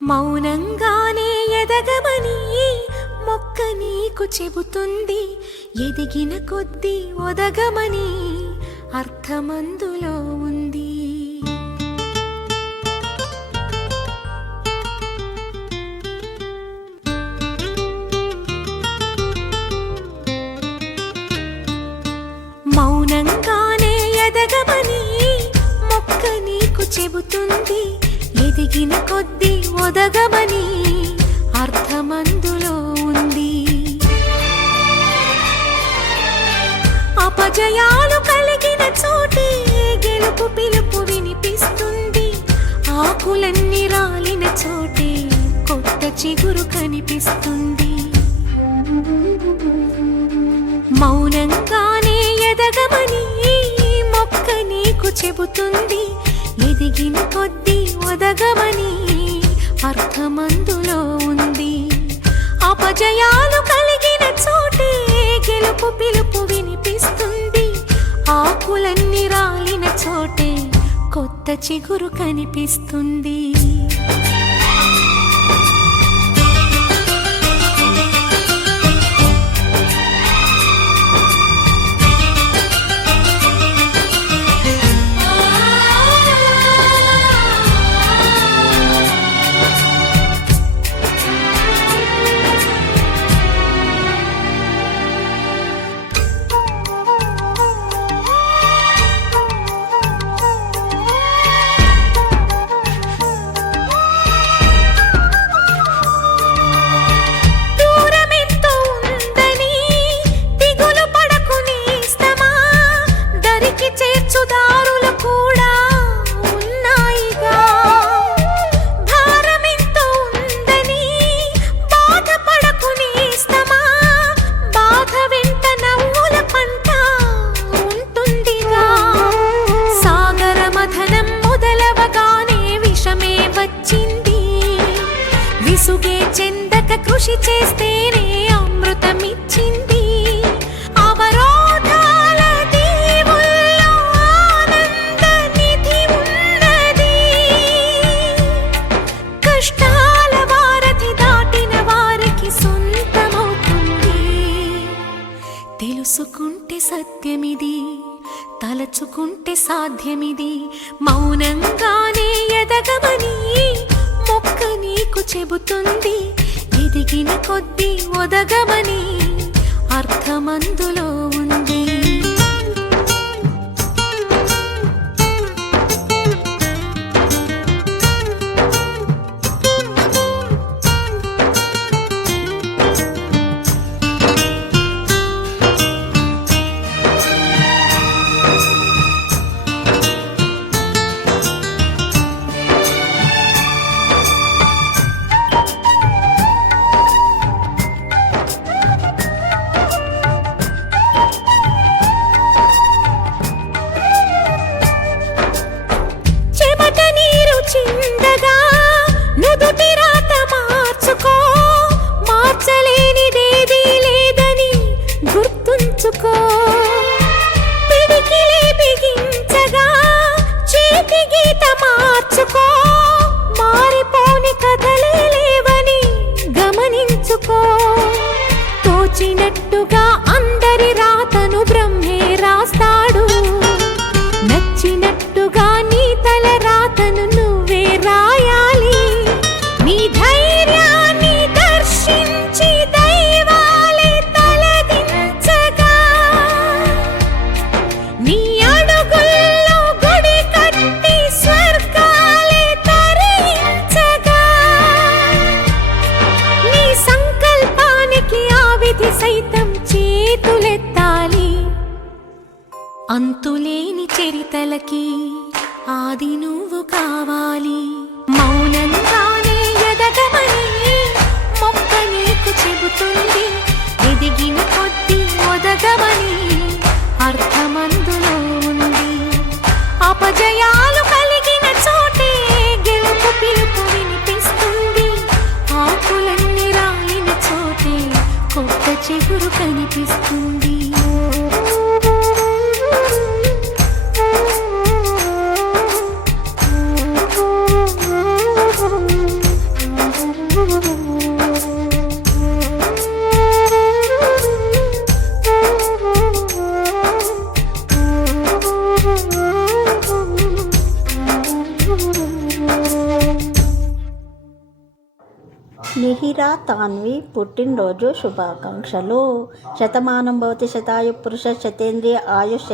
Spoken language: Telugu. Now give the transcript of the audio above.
మౌనంగానే ఎదగమని మొక్క నీకు చెబుతుంది. ఎదిగిన కొద్దీ ఒదగమని అర్థమందులో ఉంది. మౌనంగానే ఎదగమని మొక్క నీకు చెబుతుంది. ఎదిగిన కొద్దీ ఒదగమని అర్థమందులో ఉంది. అపజయాలు కలిగిన చోటే గెలుపు పిలుపు వినిపిస్తుంది. ఆకులన్నీ రాలిన చోటే కొత్త చిగురు కనిపిస్తుంది. మౌనంగానే ఎదగమని మొక్క నీకు చెబుతుంది. ఎదిగిన కొద్దీ ఒదగమని అర్థమందులో ఉంది. అపజయాలు కలిగిన చోటే గెలుపు పిలుపు వినిపిస్తుంది. ఆకులన్నీ రాలిన చోటే కొత్త చిగురు కనిపిస్తుంది. విసుగే చెందక కృషి చేస్తేనే అమృతమిచ్చింది. అవరోధాల దీవుల్లో ఆనంద నిధి ఉన్నది. కష్టాల వారధి దాటిన వారికి సొంతమవుతుంది. తెలుసుకుంటే సత్యమిది, తలచుకుంటే సాధ్యమిది. మౌనంగానే ఎదగమని మొక్క నీకు చెబుతుంది. ఎదిగిన కొద్దీ ఒదగమని అర్థమందులో ఉంది. చిందగా నుదుటి రాత మార్చుకో. మార్చలేనిదేదీ లేదని గుర్తుంచుకో. పిడికిలే బిగించగా చేతి గీత మార్చుకో. మారిపోని కథలే లేవని గమనించుకో. తోచినట్టుగా అందరి రాతను బ్రహ్మే రాస్తాడు. నచ్చినట్టుగా నీ తల రాతను నువ్వే రాయాలి. నీ ధైర్యాన్ని దర్శించి దైవాలే తలదించగా, నీ అడుగుల్లో గుడి కట్టి స్వర్గాలే తరించగా, నీ సంకల్పానికి ఆ విధి సైతం చేతులెత్తాలి. అంతులేని చరితలకి ఆది నువ్వు కావాలి. మౌనంగానే ఎదగమని మొక్క నీకు చెబుతుంది. ఎదిగిన కొద్దీ ఒదగమని అర్థమందులో ఉంది. అపజయాలు కలిగిన చోటే గెలుపు పిలుపు వినిపిస్తుంది. ఆకులన్నీ రాలిన చోటే కొత్త చిగురు కనిపిస్తుంది. మీరా తాన్వి పుట్టినరోజు శుభాకాంక్షలు. శతమానం భవతి శతాయు పురుష శతేంద్రియ ఆయుష్